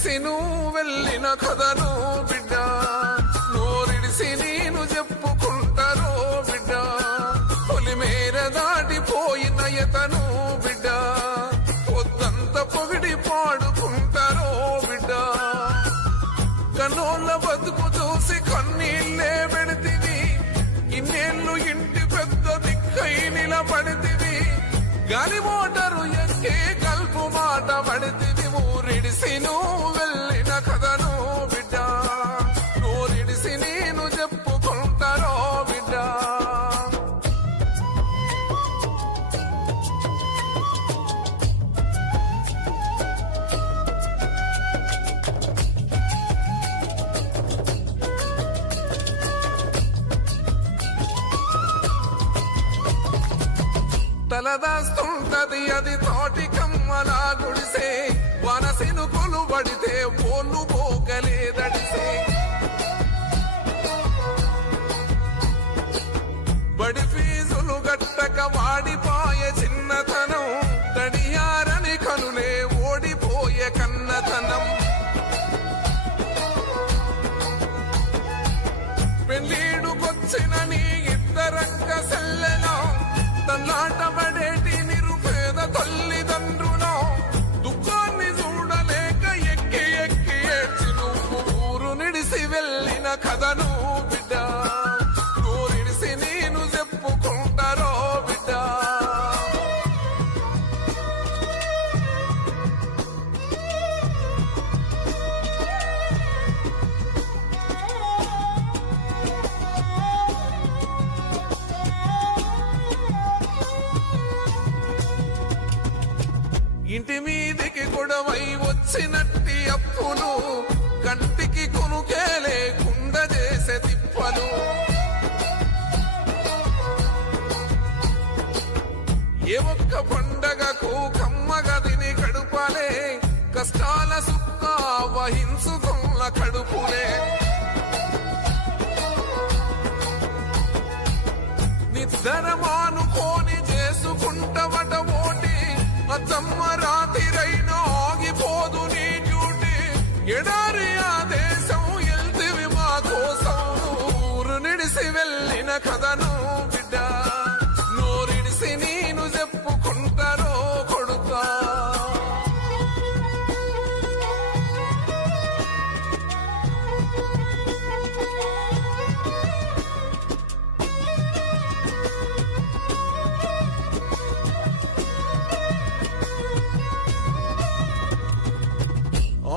విడిసి నువ్వు వెళ్ళిన కథను బిడ్డ నోరిడిసి నేను చెప్పుకుంటారో బిడ్డ పొలిమేర దాటిపోయిన ఎతను బిడ్డ పొద్దంత పొగిడి పాడుకుంటారో బిడ్డ కన్నోళ్ళ బతుకు చూసి కన్నీళ్ళే పెడితివి ఇన్నేళ్ళు ఇంటి పెద్ద దిక్కై నిలబడితివి గాలి మోటరు ఎక్కే కల్పు మాట పడితివి ఊరిడిసి నువ్వు వెళ్ళిన కథను బిడ్డ నోరిడిసి నేను చెప్పుకుంటారో బిడ్డ తలదాస్తుంటది అది తోటి కమ్మలా గుడిసే వనసినుకులు పడితే పోను పోగలేదడిసే బడి ఫీజులు గట్టక వాడిపోయే చిన్నతనం తడియారని కనులే ఓడిపోయే కన్నతనం పెళ్ళీడుకొచ్చిన నీ ఇద్దరంక సెల్లెలో తల్లాటపడేటి నిరుపేద తల్లిదండ్రులో దుఃఖాన్ని చూడలేక ఎక్కి ఎక్కి ఏడ్చి నువ్వు ఊరు నిడిసి వెళ్ళిన కథను బిడ్డ ఊరిడిసి నేను చెప్పుకుంటారో బిడ్డ ఇంటి మీదికి గొడవై వచ్చినట్టి అప్పులు కంటికి కొనుకే లేకుండా చేసే తిప్పలు ఏ ఒక్క పండగకు కమ్మగదిని గడుపాలే కష్టాల సుక్క వహించుకున్న కడుపులే నిద్రమానుకోని చేసుకుంటవట ఓటి అచ్చమ్మ రాతిరైనా ఆగిపోదు నీ డ్యూటీ ఎడారి ఆదేశం ఎల్తివి మా కోసం ఊరు నిడిసి వెళ్ళిన కథను బిడ్డ నోరిడిసి నేను చెప్పుకుంటారో కొడుకా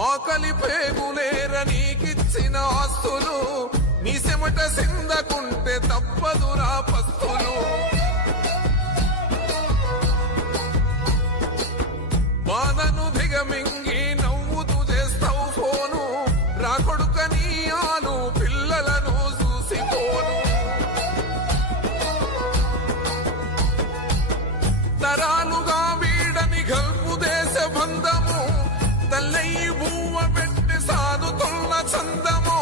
ఆకలి పేగులేర నీకిచ్చిన ఆస్తులు నీ చెమట సిందకుంటే తప్పదురా పస్తులు బాధను దిగమింగి నవ్వుతూ చేస్తావు ఫోను రాకొడుకని ఆలు పిల్లలను చూసిపోను తరాలుగా వీడని గల్పు దేశ బంధము తల్లయి బువ్వ పెట్టి సాదుతున్న చందమో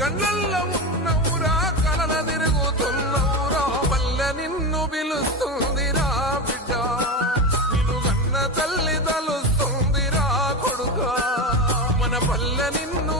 కళ్ళల్లో ఉన్నవురా కలల తిరుగుతున్నవురా పల్లె నిన్ను పిలుస్తుందిరా బిడ్డ నిన్ను కన్న తల్లి తలుస్తుందిరా కొడుకా మన పల్లె నిన్ను